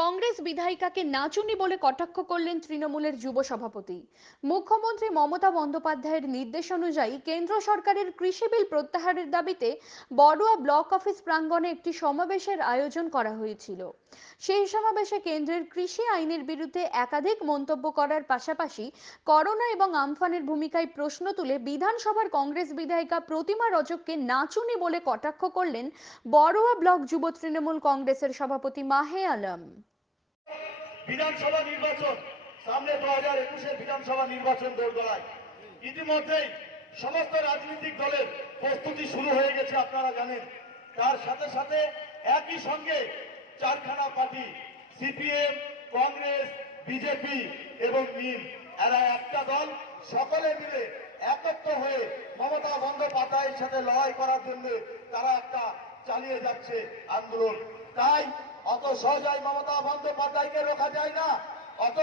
কংগ্রেস বিধায়িকাকে নাচুনি বলে কটাক্ষ করলেন তৃণমূলের যুব সভাপতি। মুখ্যমন্ত্রী মমতা বন্দ্যোপাধ্যায়ের নির্দেশ অনুযায়ী কেন্দ্র সরকারের কৃষি বিল প্রত্যাহারের দাবিতে বড়ুয়া ব্লক অফিস প্রাঙ্গণে একটি সমাবেশের আয়োজন করা হয়েছিল। সেই সমাবেশে কেন্দ্রের কৃষি আইনের বিরুদ্ধে একাধিক মন্তব্য করার পাশাপাশি করোনা এবং আমফানের ভূমিকায় প্রশ্ন তুলে বিধানসভার কংগ্রেস বিধায়িকা প্রতিমা রজককে নাচুনি বলে কটাক্ষ করলেন বড়ুয়া ব্লক যুব তৃণমূল কংগ্রেসের সভাপতি মাহে আলম। বিধানসভা নির্বাচন সামনে 2021-এর বিধানসভা নির্বাচন দোরগোড়ায়। ইতিমধ্যেই সমস্ত রাজনৈতিক দলের প্রস্তুতি শুরু হয়ে গেছে, আপনারা জানেন। তার সাথে সাথে একই সঙ্গে চারখানা পার্টি সিপিএম, কংগ্রেস, বিজেপি এবং নিম, এরা একটা দল, সকলে মিলে একত্র হয়ে মমতা বন্দ্যোপাধ্যায়ের সাথে লড়াই করার জন্য তারা একটা চালিয়ে যাচ্ছে আন্দোলন। তাই অত সহজায় মমতা বন্দ্যোপাধ্যায়কে রোখা যায় না, অত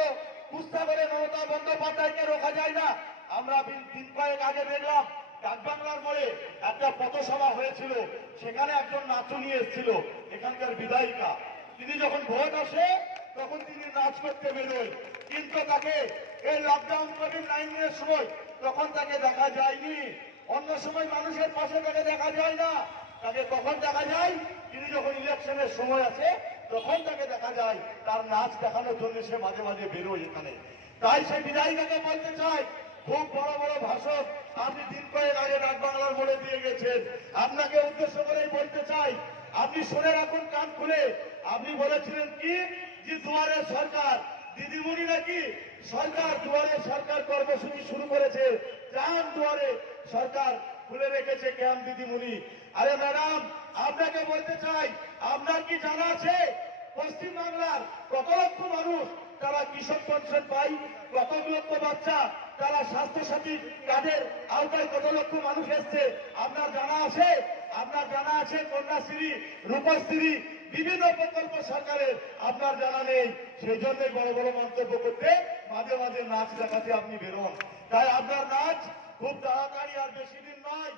কুস্তা করে মমতা বন্দ্যোপাধ্যায়কে রোখা যায় না। আমরা দিন কয়েক আগে দেখলাম ডাকবাংলার মোড়ে একটা পথসভা হয়েছিল, সেখানে একজন নাচুনি এসেছিল, এখানকার বিধায়িকা। তিনি যখন ভোট আসে তখন তিনি নাচ করতে বেরোয়, কিন্তু তাকে এই লকডাউন কোভিড-19-এর সময় তখন তাকে দেখা যায়নি। অন্য সময় মানুষের পাশে তাকে দেখা যায় না। তাকে কখন দেখা যায়? তিনি যখন ইলেকশনের সময় আছে তখন তাকে দেখা যায়, তার নাচ দেখানোর জন্য সে মাঝে মাঝে বেরোয় এখানে। তাই সেই বিধায়িকাকে বলতে চাই, খুব বড় বড় ভাষণ আপনি দিন কয়েক আগে ডাকবাংলার মোড়ে দিয়ে গেছেন। আপনাকে উদ্দেশ্য করেই বলতে চাই, আপনি শুনে রাখুন কান খুলে। আপনি বলেছিলেন কি যে দুয়ারে সরকার, দিদিমণি নাকি সরকার দুয়ারে সরকার কর্মসূচি শুরু করেছে, যান দুয়ারে সরকার খুলে রেখেছে ক্যাম্প দিদিমণি। আরে ম্যাডাম, আপনাকে বলতে চাই, আপনার কি জানা আছে পশ্চিমবাংলার কত লক্ষ মানুষ তারা কৃষক পেনশন পায়? কত লক্ষ বাচ্চা তারা স্বাস্থ্যসাথী কার্ডের আওতায় কত লক্ষ মানুষ এসছে আপনার জানা আছে? আপনার জানা আছে কন্যাশ্রী, রূপশ্রী, বিভিন্ন প্রকল্প সরকারের আপনার জানা নেই। সেই জন্যই বড় বড় মন্তব্য করতে, মাঝে মাঝে নাচ দেখাতে আপনি বেরোন। তাই আপনার নাচ খুব তাড়াতাড়ি, আর বেশি দিন নয়,